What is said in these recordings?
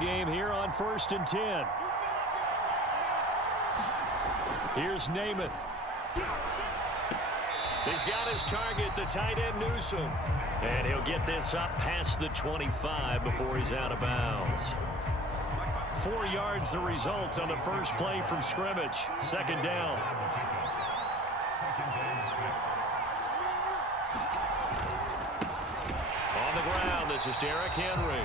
game here on 1st and 10. Here's Namath. He's got his target, the tight end Newsome. And he'll get this up past the 25 before he's out of bounds. 4 yards the result on the first play from scrimmage. Second down. On the ground, this is Derrick Henry.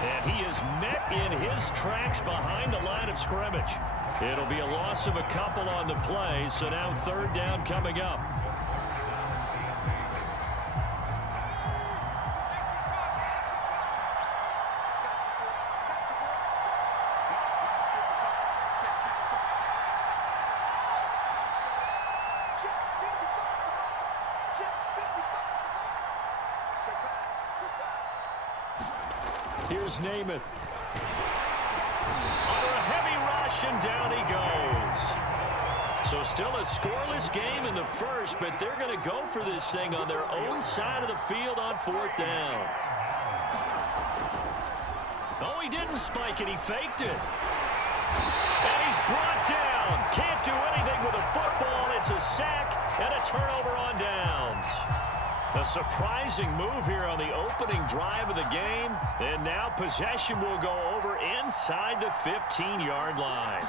And he is met in his tracks behind the line of scrimmage. It'll be a loss of a couple on the play, so now third down coming up. Here's Namath. Under a heavy rush, and down he goes. So still a scoreless game in the first, but they're going to go for this thing on their own side of the field on fourth down. Oh, he didn't spike it. He faked it. And he's brought down. Can't do anything with a football. It's a sack and a turnover on downs. A surprising move here on the opening drive of the game. And now possession will go over inside the 15-yard line.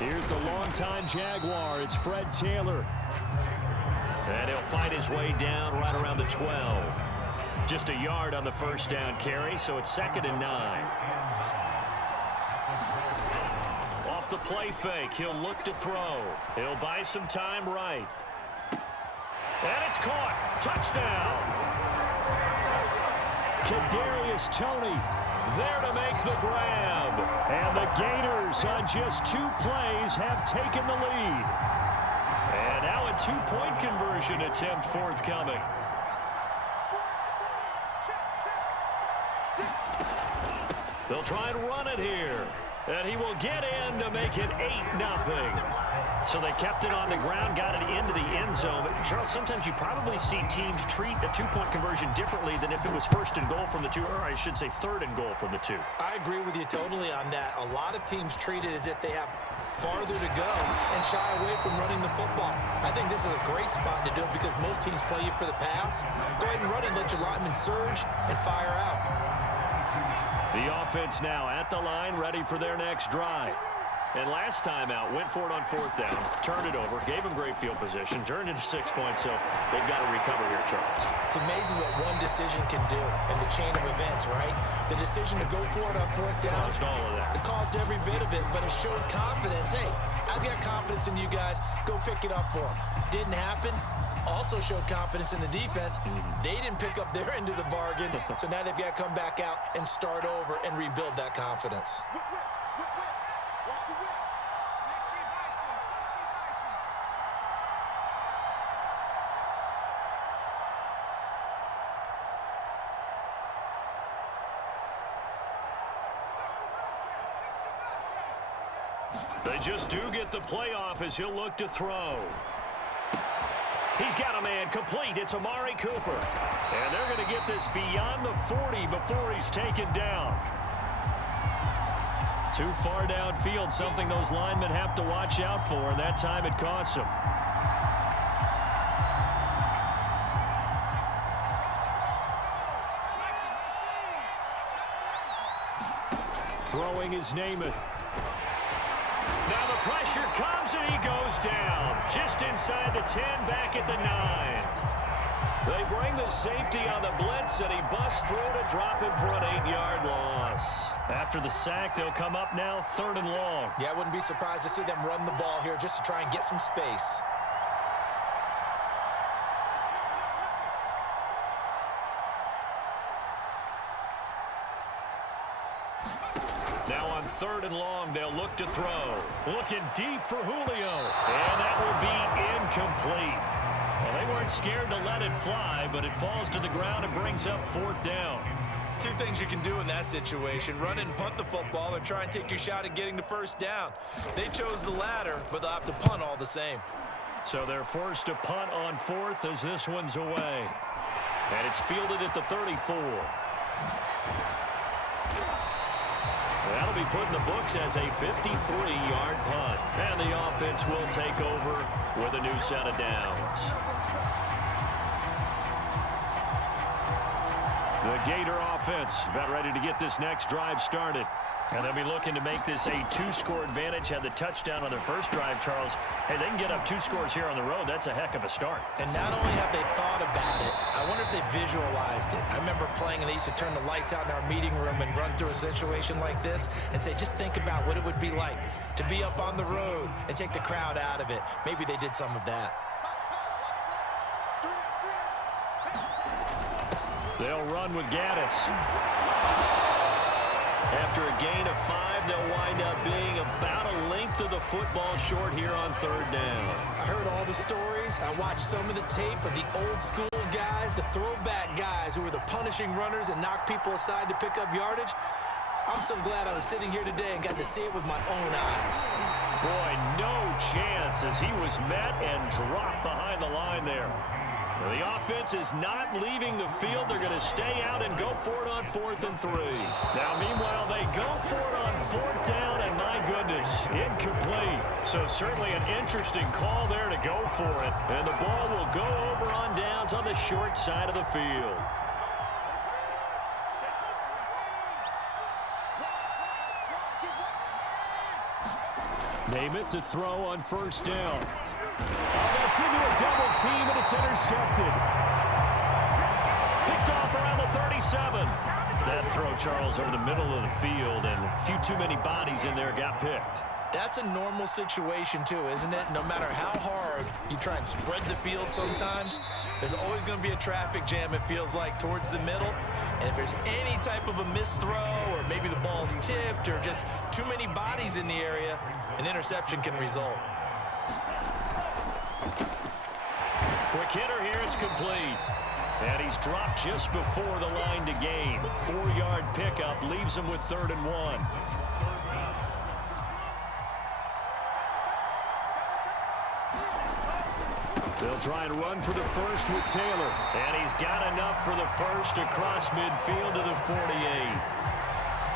Here's the longtime Jaguar. It's Fred Taylor. And he'll fight his way down right around the 12. Just a yard on the first down carry, so it's 2nd and 9. Off the play fake, he'll look to throw. He'll buy some time right. And it's caught. Touchdown. Kadarius Toney there to make the grab. And the Gators on just 2 plays have taken the lead. And now a 2-point conversion attempt forthcoming. They'll try and run it here. And he will get in to make it 8-0. So they kept it on the ground, got it into the end zone. But Charles, sometimes you probably see teams treat a 2-point conversion differently than if it was 1st and goal from the 2, or I should say 3rd and goal from the 2. I agree with you totally on that. A lot of teams treat it as if they have farther to go and shy away from running the football. I think this is a great spot to do it because most teams play you for the pass. Go ahead and run it, let your linemen surge, and fire out. The offense now at the line, ready for their next drive. And last time out, went for it on 4th down, turned it over, gave them great field position, turned it to 6 points, so they've got to recover here, Charles. It's amazing what one decision can do in the chain of events, right? The decision to go for it on 4th down. Caused all of that. It caused every bit of it, but it showed confidence. Hey, I've got confidence in you guys. Go pick it up for them. Didn't happen. Also showed confidence in the defense. They didn't pick up their end of the bargain, so now they've got to come back out and start over and rebuild that confidence. They just do get the playoff as he'll look to throw. He's got a man complete. It's Amari Cooper. And they're going to get this beyond the 40 before he's taken down. Too far downfield, something those linemen have to watch out for, and that time it costs them. Throwing is Namath. Now the pressure comes and he goes down. Just inside the 10, back at the 9. They bring the safety on the blitz and he busts through to drop him for an 8-yard loss. After the sack, they'll come up now 3rd and long. Yeah, I wouldn't be surprised to see them run the ball here just to try and get some space. Now on 3rd and long, they'll look to throw. Looking deep for Julio. And that will be incomplete. Well, they weren't scared to let it fly, but it falls to the ground and brings up 4th down. 2 things you can do in that situation. Run and punt the football or try and take your shot at getting the 1st down. They chose the latter, but they'll have to punt all the same. So they're forced to punt on 4th as this one's away. And it's fielded at the 34. be put in the books as a 53-yard punt. And the offense will take over with a new set of downs. The Gator offense about ready to get this next drive started. And they'll be looking to make this a two-score advantage. Had the touchdown on their first drive, Charles. Hey, they can get up 2 scores here on the road. That's a heck of a start. And not only have they thought about it, I wonder if they visualized it. I remember playing, and they used to turn the lights out in our meeting room and run through a situation like this and say, just think about what it would be like to be up on the road and take the crowd out of it. Maybe they did some of that. They'll run with Gaddis. After a gain of 5, they'll wind up being about a length of the football short here on 3rd down. I heard all the stories. I watched some of the tape of the old school guys, the throwback guys who were the punishing runners and knocked people aside to pick up yardage. I'm so glad I was sitting here today and got to see it with my own eyes. Boy, no chance as he was met and dropped behind the line there. The offense is not leaving the field. They're going to stay out and go for it on 4th and 3. Now, meanwhile, they go for it on 4th down, and my goodness, incomplete. So certainly an interesting call there to go for it. And the ball will go over on downs on the short side of the field. Namath to throw on 1st down. That's into a double team, and it's intercepted. Picked off around the 37. That throw, Charles, over the middle of the field, and a few too many bodies in there got picked. That's a normal situation, too, isn't it? No matter how hard you try and spread the field sometimes, there's always going to be a traffic jam, it feels like, towards the middle. And if there's any type of a missed throw, or maybe the ball's tipped, or just too many bodies in the area, an interception can result. Quick hitter here, it's complete. And he's dropped just before the line to gain. 4-yard pickup leaves him with 3rd and 1. They'll try and run for the first with Taylor. And he's got enough for the first across midfield to the 48.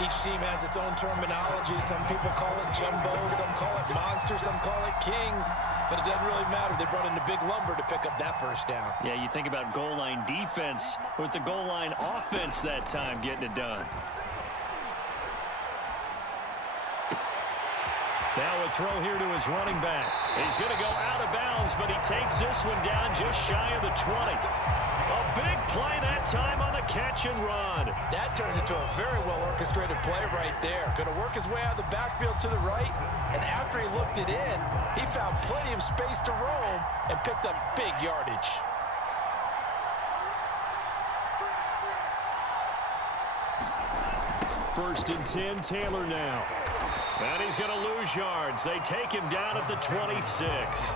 Each team has its own terminology. Some people call it jumbo, some call it monster, some call it king. But it doesn't really matter. They brought in the big lumber to pick up that first down. Yeah, you think about goal line defense with the goal line offense that time getting it done. Now a throw here to his running back. He's going to go out of bounds, but he takes this one down just shy of the 20. A big play that time on the catch and run. That turned into a very well-orchestrated play right there. Going to work his way out of the backfield to the right, and after he looked it in, he found plenty of space to roam and picked up big yardage. First and 10, Taylor now. And he's going to lose yards. They take him down at the 26.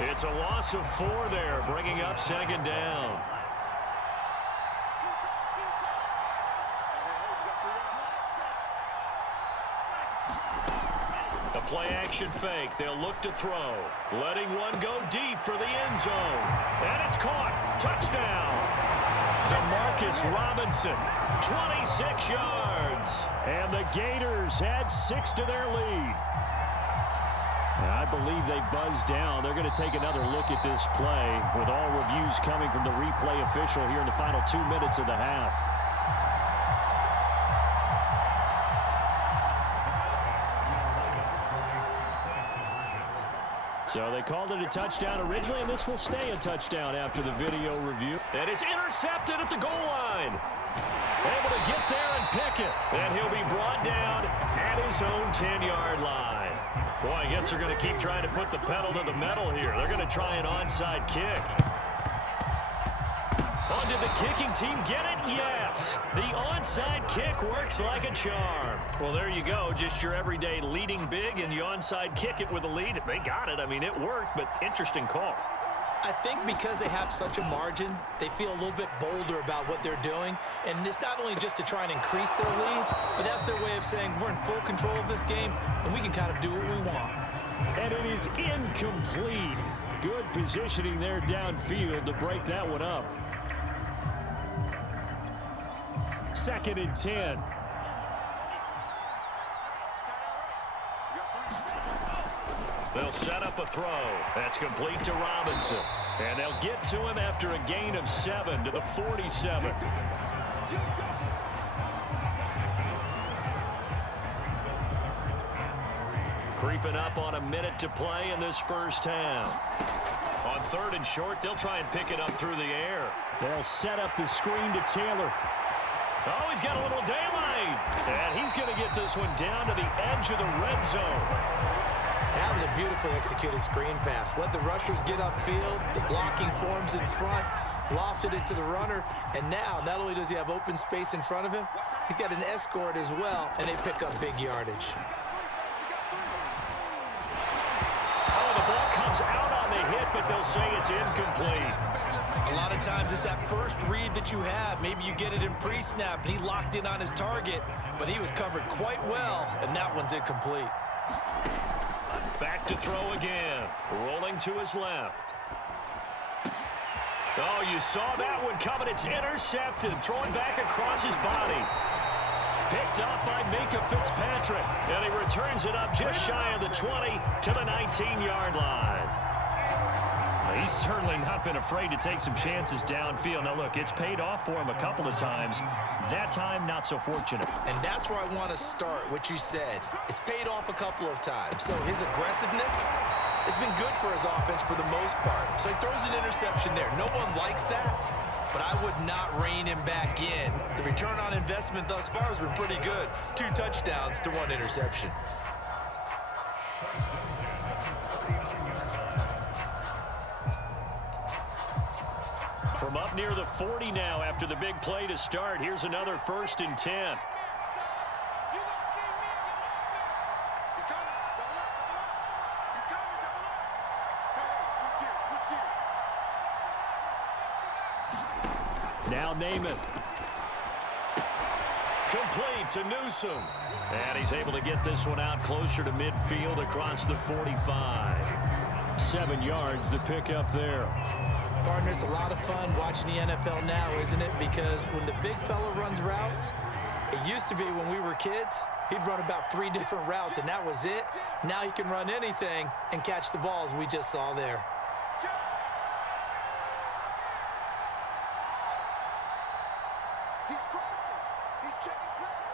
It's a loss of 4 there, bringing up 2nd down. The play-action fake. They'll look to throw. Letting one go deep for the end zone. And it's caught. Touchdown. Demarcus Robinson, 26 yards. And the Gators add 6 to their lead. I believe they buzzed down. They're going to take another look at this play with all reviews coming from the replay official here in the final 2 minutes of the half. So they called it a touchdown originally, and this will stay a touchdown after the video review. And it's intercepted at the goal line. Able to get there and pick it. And he'll be brought down at his own 10-yard line. Boy, I guess they're going to keep trying to put the pedal to the metal here. They're going to try an onside kick. Oh, did the kicking team get it? Yes. The onside kick works like a charm. Well, there you go. Just your everyday leading big, and you onside kick it with a lead. They got it. I mean, it worked, but interesting call. I think because they have such a margin, they feel a little bit bolder about what they're doing. And it's not only just to try and increase their lead, but that's their way of saying we're in full control of this game, and we can kind of do what we want. And it is incomplete. Good positioning there downfield to break that one up. 2nd and 10. They'll set up a throw. That's complete to Robinson. And they'll get to him after a gain of 7 to the 47. Creeping up on a minute to play in this first half. On 3rd and short, they'll try and pick it up through the air. They'll set up the screen to Taylor. Oh, he's got a little daylight. And he's going to get this one down to the edge of the red zone. That was a beautifully executed screen pass. Let the rushers get upfield. The blocking forms in front. Lofted it to the runner. And now, not only does he have open space in front of him, he's got an escort as well, and they pick up big yardage. Oh, the ball comes out on the hit, but they'll say it's incomplete. A lot of times it's that first read that you have. Maybe you get it in pre-snap, and he locked in on his target, but he was covered quite well, and that one's incomplete. Back to throw again. Rolling to his left. Oh, you saw that one coming. It's intercepted. Throwing back across his body. Picked up by Minka Fitzpatrick. And he returns it up just shy of the 20 to the 19-yard line. He's certainly not been afraid to take some chances downfield. Now, look, it's paid off for him a couple of times. That time, not so fortunate. And that's where I want to start, what you said. It's paid off a couple of times. So his aggressiveness has been good for his offense for the most part. So he throws an interception there. No one likes that, but I would not rein him back in. The return on investment thus far has been pretty good. 2 touchdowns to 1 interception. From up near the 40 now after the big play to start. Here's another 1st and 10. Now Namath. Complete to Newsome. And he's able to get this one out closer to midfield across the 45. 7 yards the pickup there. Partner, it's a lot of fun watching the NFL now, isn't it? Because when the big fella runs routes, it used to be when we were kids, he'd run about 3 different routes, and that was it. Now he can run anything and catch the balls we just saw there. He's crossing. He's checking credit.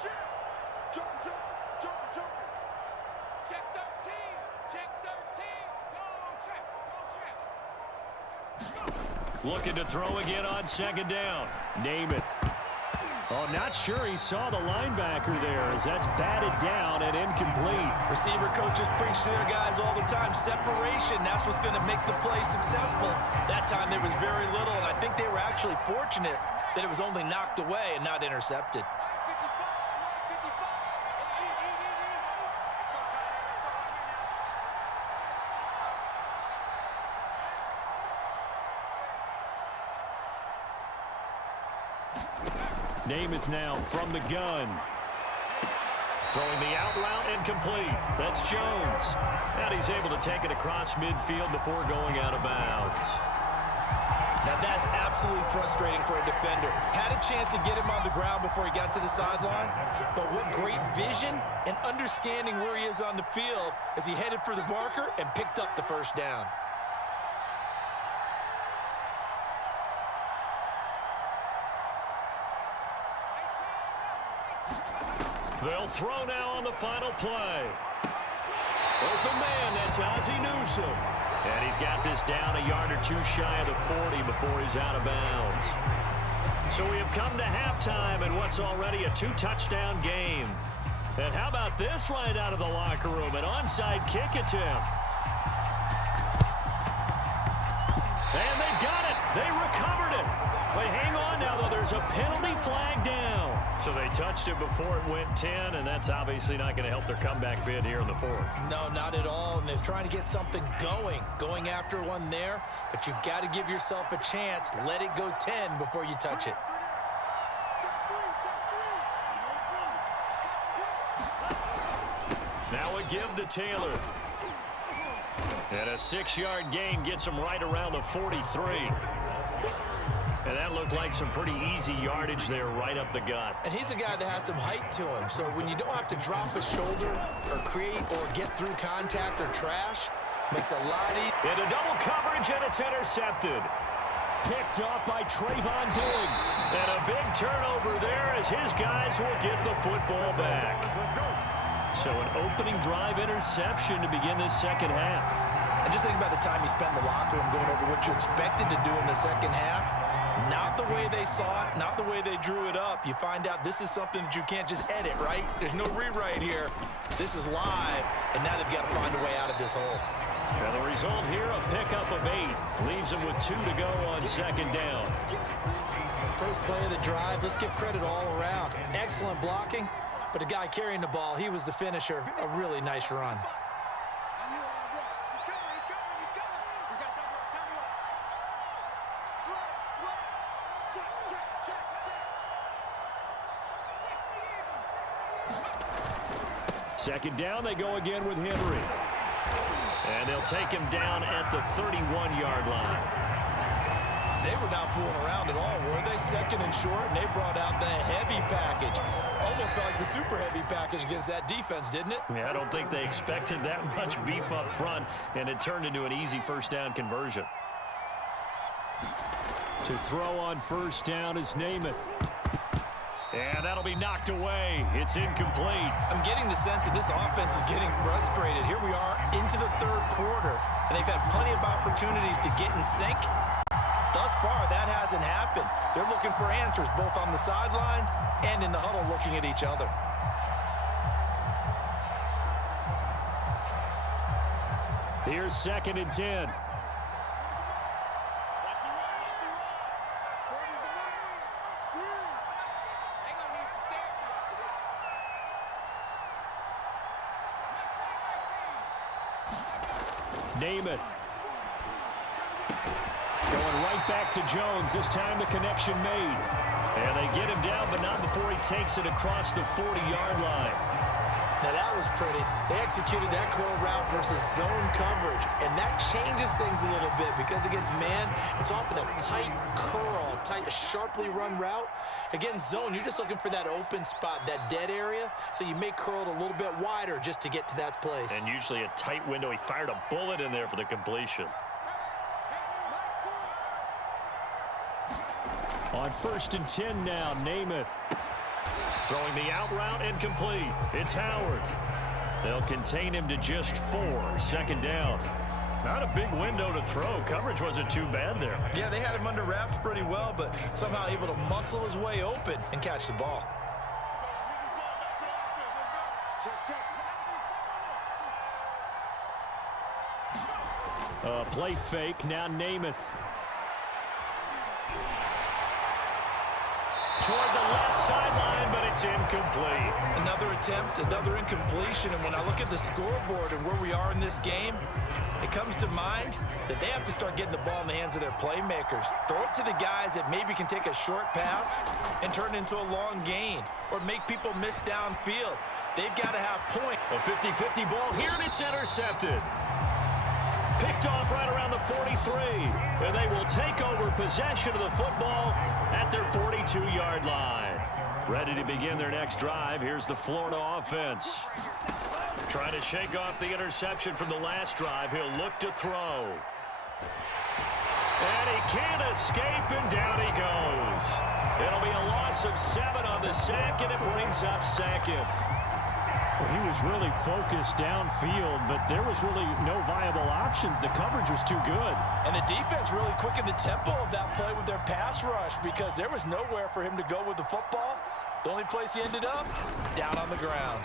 Shit. Jump. Check 13. Check 13. Go check. Looking to throw again on 2nd down. Namath. Oh, not sure he saw the linebacker there as that's batted down and incomplete. Receiver coaches preach to their guys all the time. Separation, that's what's going to make the play successful. That time there was very little, and I think they were actually fortunate that it was only knocked away and not intercepted. Namath now from the gun. Throwing the out route and complete. That's Jones. And he's able to take it across midfield before going out of bounds. Now that's absolutely frustrating for a defender. Had a chance to get him on the ground before he got to the sideline, but what great vision and understanding where he is on the field as he headed for the marker and picked up the 1st down. They'll throw now on the final play. Open man, that's Ozzie Newsome. And he's got this down a yard or 2 shy of the 40 before he's out of bounds. So we have come to halftime in what's already a 2-touchdown game. And how about this right out of the locker room? An onside kick attempt. And they've got it. They recovered it. But hang on now, though. There's a penalty flag down. So they touched it before it went 10, and that's obviously not going to help their comeback bid here in the 4th. No, not at all. And they're trying to get something going after one there. But you've got to give yourself a chance. Let it go 10 before you touch it. Now a give to Taylor. And a 6-yard gain gets him right around the 43. And that looked like some pretty easy yardage there right up the gut. And he's a guy that has some height to him, so when you don't have to drop a shoulder or create or get through contact or trash, makes it a lot easier. Into double coverage, and it's intercepted. Picked off by Trayvon Diggs. And a big turnover there as his guys will get the football back. So an opening drive interception to begin this second half. And just think about the time you spent in the locker room going over what you expected to do in the second half. Not the way they saw it, not the way they drew it up. You find out this is something that you can't just edit, right? There's no rewrite here. This is live, and now they've got to find a way out of this hole. And the result here, a pickup of 8. Leaves them with 2 to go on second down. First play of the drive, let's give credit all around. Excellent blocking, but the guy carrying the ball, he was the finisher. A really nice run. Second down, they go again with Henry. And they'll take him down at the 31-yard line. They were not fooling around at all, were they? Second and short, and they brought out the heavy package. Almost felt like the super heavy package against that defense, didn't it? Yeah, I don't think they expected that much beef up front, and it turned into an easy first down conversion. To throw on first down is Namath. And that'll be knocked away. It's incomplete. I'm getting the sense that this offense is getting frustrated. Here we are into the third quarter, and they've had plenty of opportunities to get in sync. Thus far, that hasn't happened. They're looking for answers both on the sidelines and in the huddle looking at each other. Here's second and 10. Namath. Going right back to Jones. This time the connection made. And they get him down, but not before he takes it across the 40-yard line. Now that was pretty. They executed that curl route versus zone coverage, and that changes things a little bit because against man, it's often a tight curl, a sharply run route. Against zone, you're just looking for that open spot, that dead area, so you may curl it a little bit wider just to get to that place. And usually a tight window. He fired a bullet in there for the completion. On first and 10 now, Namath. Throwing the out route incomplete. It's Howard. They'll contain him to just 4. Second down. Not a big window to throw. Coverage wasn't too bad there. Yeah, they had him under wraps pretty well, but somehow able to muscle his way open and catch the ball. Play fake. Now Namath. Toward the left sideline, but it's incomplete. Another attempt, another incompletion, and when I look at the scoreboard and where we are in this game, it comes to mind that they have to start getting the ball in the hands of their playmakers. Throw it to the guys that maybe can take a short pass and turn it into a long gain or make people miss downfield. They've got to have point. A 50-50 ball here, and it's intercepted. Picked off right around the 43, and they will take over possession of the football at their 42-yard line. Ready to begin their next drive. Here's the Florida offense. Trying to shake off the interception from the last drive. He'll look to throw. And he can't escape, and down he goes. It'll be a loss of 7 on the sack, and it brings up second. Well, he was really focused downfield, but there was really no viable options. The coverage was too good. And the defense really quickened the tempo of that play with their pass rush because there was nowhere for him to go with the football. The only place he ended up, down on the ground.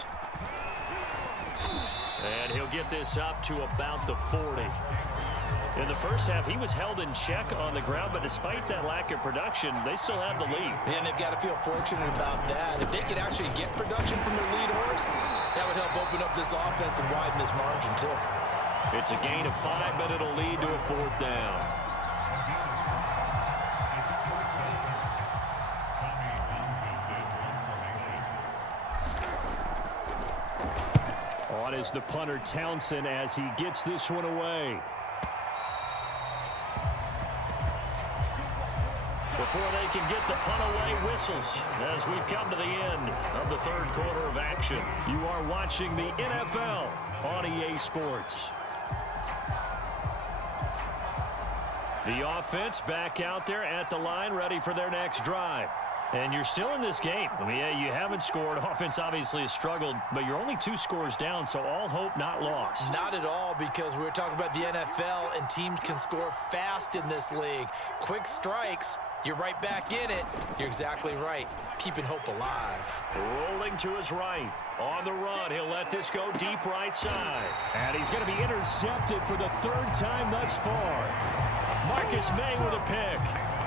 And he'll get this up to about the 40. In the first half, he was held in check on the ground, but despite that lack of production, they still have the lead. And they've got to feel fortunate about that. If they could actually get production from their lead horse, that would help open up this offense and widen this margin, too. It's a gain of 5, but it'll lead to a 4th down. On is the punter, Townsend, as he gets this one away. The before they can get the punt away whistles as we've come to the end of the third quarter of action. You are watching the NFL on EA Sports. The offense back out there at the line, ready for their next drive. And you're still in this game. I mean, yeah, you haven't scored. Offense obviously has struggled, but you're only 2 scores down, so all hope not lost. Not at all, because we were talking about the NFL, and teams can score fast in this league. Quick strikes, you're right back in it. You're exactly right. Keeping hope alive. Rolling to his right. On the run, he'll let this go deep right side. And he's going to be intercepted for the 3rd time thus far. Marcus May with a pick.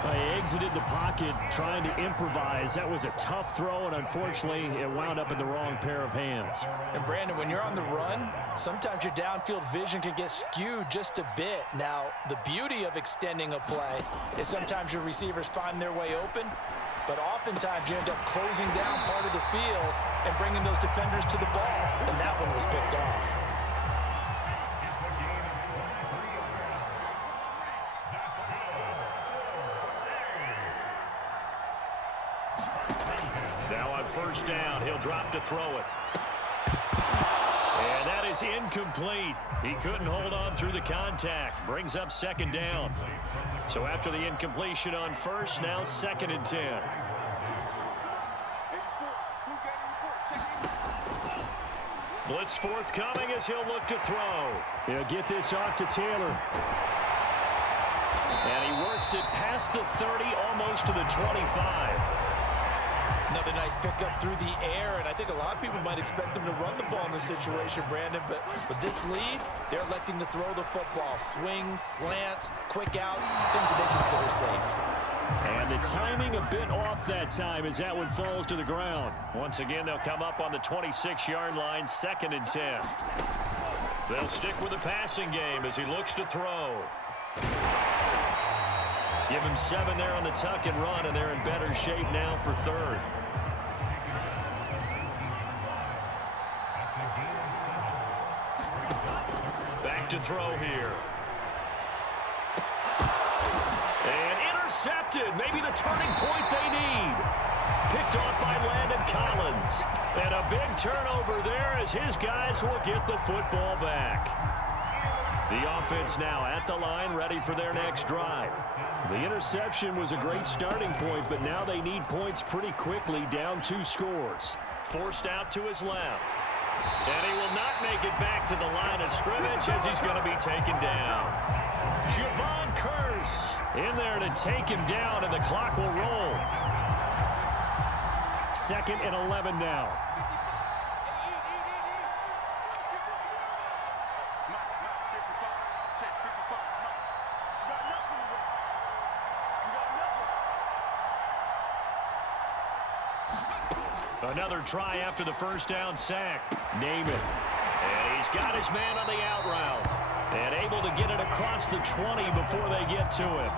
He exited the pocket trying to improvise. That was a tough throw, and unfortunately, it wound up in the wrong pair of hands. And Brandon, when you're on the run, sometimes your downfield vision can get skewed just a bit. Now, the beauty of extending a play is sometimes your receivers find their way open, but oftentimes you end up closing down part of the field and bringing those defenders to the ball, and that one was picked off. Now on first down, he'll drop to throw it. And that is incomplete. He couldn't hold on through the contact. Brings up 2nd down. So after the incompletion on first, now 2nd and 10. Blitz forthcoming as he'll look to throw. He'll get this off to Taylor. And he works it past the 30, almost to the 25. Another nice pickup through the air, and I think a lot of people might expect them to run the ball in this situation, Brandon, but with this lead, they're electing to throw the football. Swings, slants, quick outs, things that they consider safe. And the timing a bit off that time as that one falls to the ground. Once again, they'll come up on the 26-yard line, 2nd and 10. They'll stick with the passing game as he looks to throw. Give him 7 there on the tuck and run, and they're in better shape now for 3rd. Back to throw here. And intercepted. Maybe the turning point they need. Picked off by Landon Collins. And a big turnover there as his guys will get the football back. The offense now at the line, ready for their next drive. The interception was a great starting point, but now they need points pretty quickly, down 2 scores. Forced out to his left. And he will not make it back to the line of scrimmage as he's going to be taken down. Javon Curse in there to take him down, and the clock will roll. 2nd and 11 now. Another try after the first down sack. Namath. And he's got his man on the out route. And able to get it across the 20 before they get to it.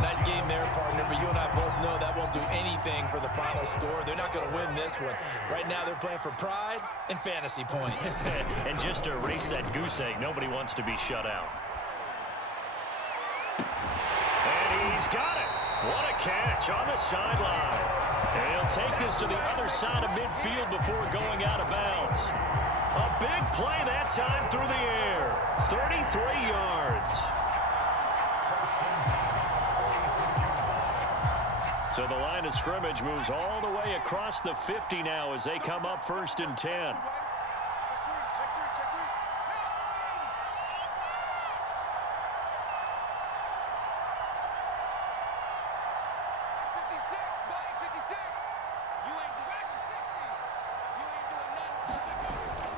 Nice game there, partner, but you and I both know that won't do anything for the final score. They're not going to win this one. Right now they're playing for pride and fantasy points. And just to erase that goose egg, nobody wants to be shut out. And he's got it. What a catch on the sideline. And he'll take this to the other side of midfield before going out of bounds. A big play that time through the air. 33 yards. So the line of scrimmage moves all the way across the 50 now as they come up 1st and 10.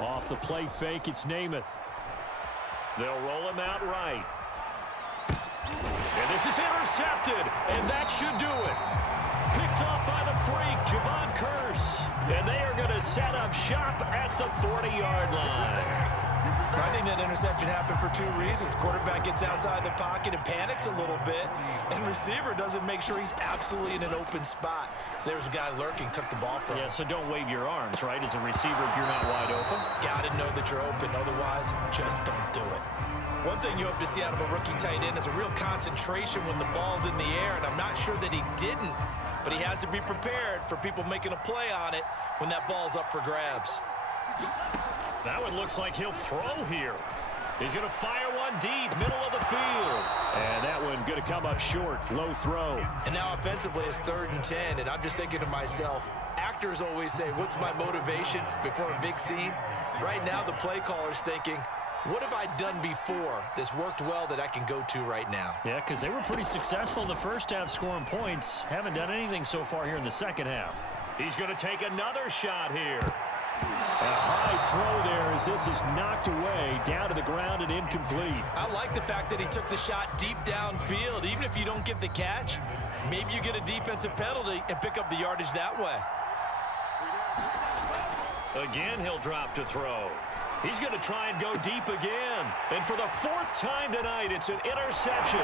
Off the play fake, it's Namath. They'll roll him out right. And this is intercepted, and that should do it. Picked off by the freak, Javon Curse. And they are going to set up shop at the 40-yard line. I think that interception happened for 2 reasons. Quarterback gets outside the pocket and panics a little bit, and receiver doesn't make sure he's absolutely in an open spot. So there's a guy lurking, took the ball from him. Yeah, so don't wave your arms, right, as a receiver if you're not wide open. Got to know that you're open, otherwise just don't do it. One thing you hope to see out of a rookie tight end is a real concentration when the ball's in the air, and I'm not sure that he didn't, but he has to be prepared for people making a play on it when that ball's up for grabs. That one looks like he'll throw here. He's going to fire one deep, middle of the field. And that one going to come up short, low throw. And now offensively it's 3rd and 10, and I'm just thinking to myself, actors always say, what's my motivation before a big scene? Right now the play caller's thinking, what have I done before that's worked well that I can go to right now? Yeah, because they were pretty successful in the first half scoring points. Haven't done anything so far here in the second half. He's going to take another shot here. A high throw there as this is knocked away, down to the ground and incomplete. I like the fact that he took the shot deep downfield. Even if you don't get the catch, maybe you get a defensive penalty and pick up the yardage that way. Again, he'll drop to throw. He's going to try and go deep again. And for the 4th time tonight, it's an interception.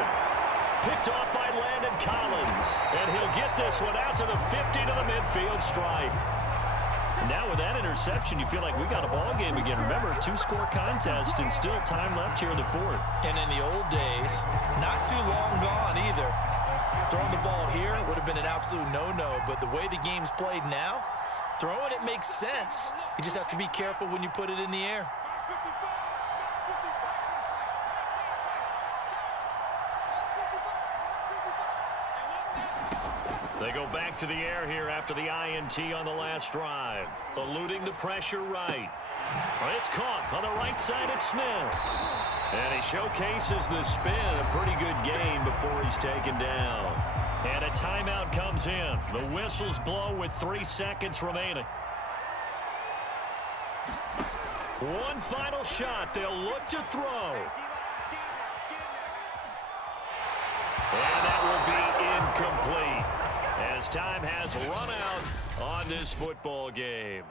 Picked off by Landon Collins. And he'll get this one out to the 50 to the midfield stripe. Now with that interception, you feel like we got a ball game again. Remember, 2-score contest and still time left here in the 4th. And in the old days, not too long gone either. Throwing the ball here would have been an absolute no-no, but the way the game's played now, throwing it makes sense. You just have to be careful when you put it in the air. They go back to the air here after the INT on the last drive. Eluding the pressure right. It's caught on the right side at Smith. And he showcases the spin. A pretty good gain before he's taken down. And a timeout comes in. The whistles blow with 3 seconds remaining. One final shot. They'll look to throw. And that will be incomplete, as time has run out on this football game.